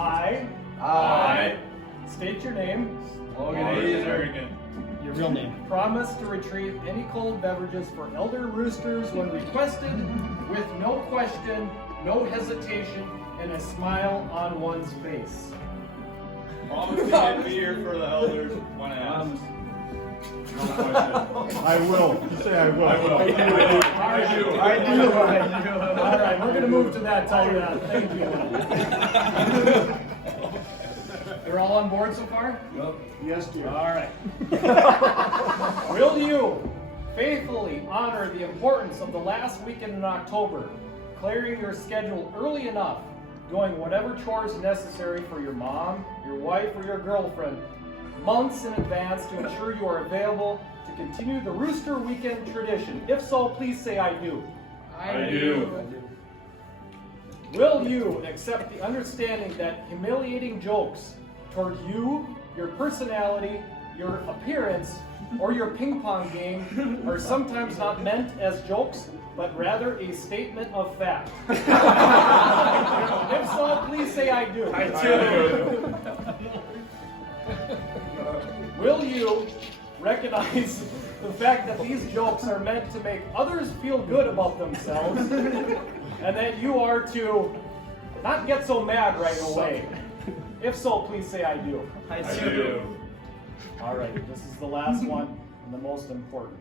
I state your name. Your real name. Promise to retrieve any cold beverages for elder roosters when requested, with no question, no hesitation, and a smile on one's face. Promise to get beer for the elders when asked. No question. I will. You say I will. I will. I do. All right, we're going to move to that time. Thank you. You're all on board so far? Yep. Yes, dear. All right. Will you faithfully honor the importance of the last weekend in October, clearing your schedule early enough, doing whatever chores necessary for your mom, your wife, or your girlfriend months in advance to ensure you are available to continue the Rooster Weekend tradition? If so, please say I do. I do. Will you accept the understanding that humiliating jokes toward you, your personality, your appearance, or your ping pong game are sometimes not meant as jokes, but rather a statement of fact? If so, please say I do. I do. Will you recognize the fact that these jokes are meant to make others feel good about themselves, and that you are to not get so mad right away? If so, please say I do. I do. All right, this is the last one and the most important.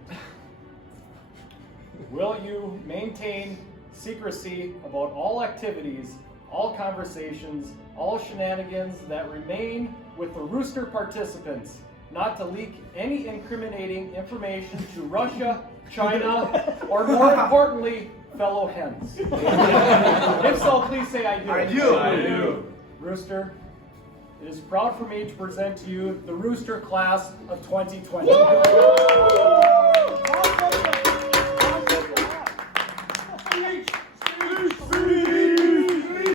Will you maintain secrecy about all activities, all conversations, all shenanigans that remain with the Rooster participants, not to leak any incriminating information to Russia, China, or more importantly, fellow hens? If so, please say I do. I do. I do. Rooster, it is proud for me to present to you the Rooster class of 2020.